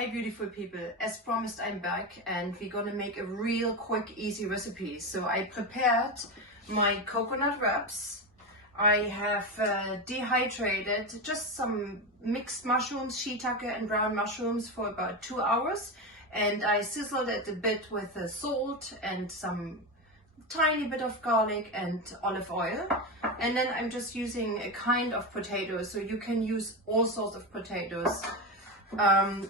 Hey beautiful people, as promised I'm back and we're gonna make a real quick easy recipe. So I prepared my coconut wraps. I have dehydrated just some mixed mushrooms, shiitake and brown mushrooms for about 2 hours, and I sizzled it a bit with salt and some tiny bit of garlic and olive oil. And then I'm just using a kind of potato, so you can use all sorts of potatoes.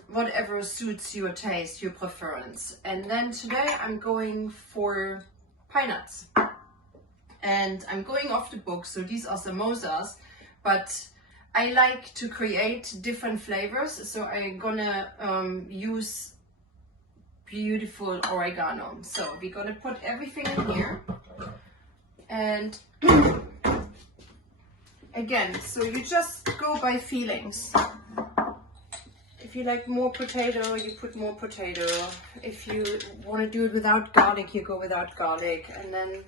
Whatever suits your taste, your preference. And then today I'm going for pine nuts, and I'm going off the book, so these are samosas, but I like to create different flavors, so I'm gonna use beautiful oregano. So we're gonna put everything in here, and again, so you just go by feelings. If you like more potato, you put more potato. If you want to do it without garlic, you go without garlic. And then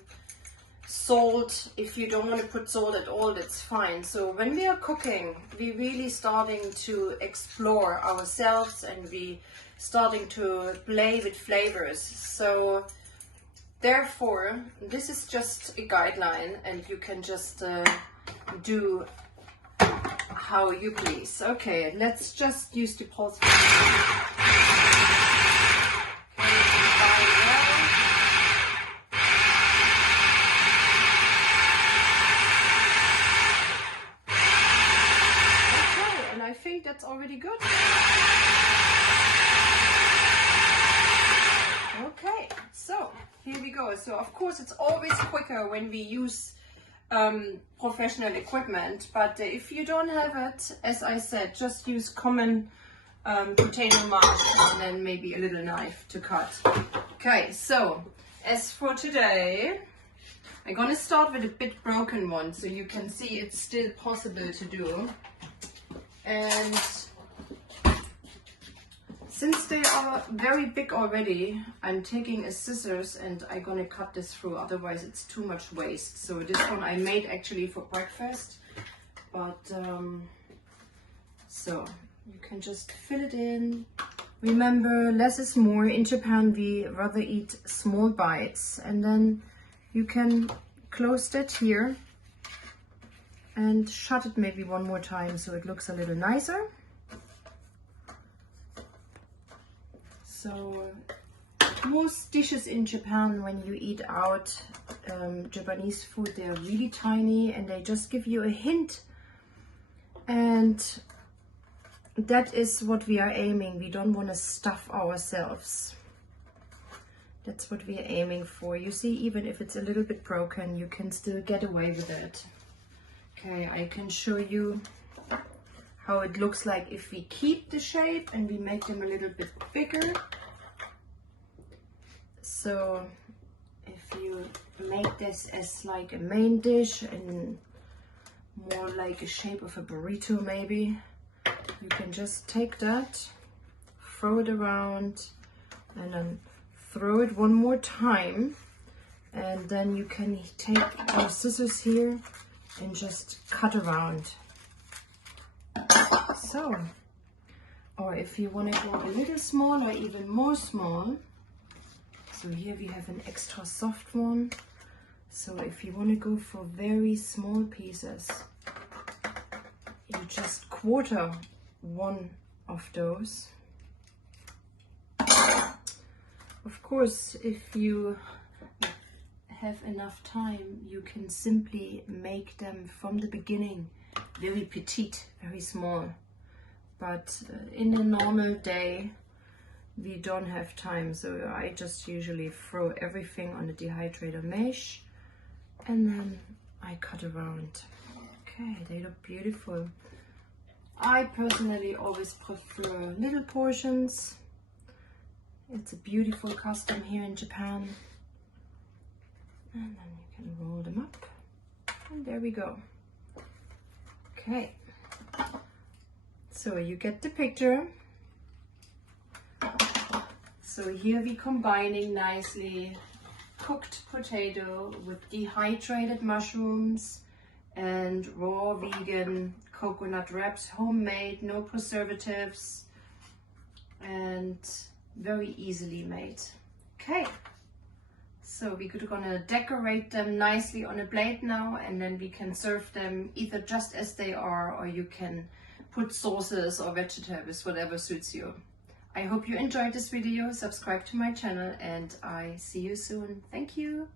salt, if you don't want to put salt at all, that's fine. So when we are cooking, we're really starting to explore ourselves, and we starting to play with flavors. So therefore, this is just a guideline, and you can just do how you please. Okay, let's just use the pulse. Okay, and I think that's already good. Okay, so here we go. So of course it's always quicker when we use professional equipment, but if you don't have it, as I said, just use common potato mash and then maybe a little knife to cut. Okay, so as for today, I'm gonna start with a bit broken one, so you can see it's still possible to do. And since they are very big already, I'm taking a scissors and I'm gonna cut this through, otherwise it's too much waste. So this one I made actually for breakfast, but so you can just fill it in. Remember, less is more. In Japan we rather eat small bites, and then you can close that here and shut it maybe one more time so it looks a little nicer. So most dishes in Japan, when you eat out Japanese food, they're really tiny and they just give you a hint, and that is what we are aiming. We don't want to stuff ourselves. That's what we are aiming for. You see, even if it's a little bit broken, you can still get away with it. Okay, I can show you how it looks like if we keep the shape and we make them a little bit bigger. So if you make this as like a main dish and more like a shape of a burrito maybe, you can just take that, throw it around, and then throw it one more time, and then you can take your scissors here and just cut around. So, or if you want to go a little smaller, even more small, so here we have an extra soft one. So if you want to go for very small pieces, you just quarter one of those. Of course, if you have enough time, you can simply make them from the beginning very petite, very small. But in a normal day, we don't have time, so I just usually throw everything on the dehydrator mesh and then I cut around. Okay, they look beautiful. I personally always prefer little portions. It's a beautiful custom here in Japan. And then you can roll them up, and there we go. Okay, so you get the picture. So here we're combining nicely cooked potato with dehydrated mushrooms and raw vegan coconut wraps, homemade, no preservatives. and very easily made. Okay, so we're gonna decorate them nicely on a plate now, and then we can serve them either just as they are, or you can put sauces or vegetables, whatever suits you. I hope you enjoyed this video. Subscribe to my channel, and I see you soon. Thank you.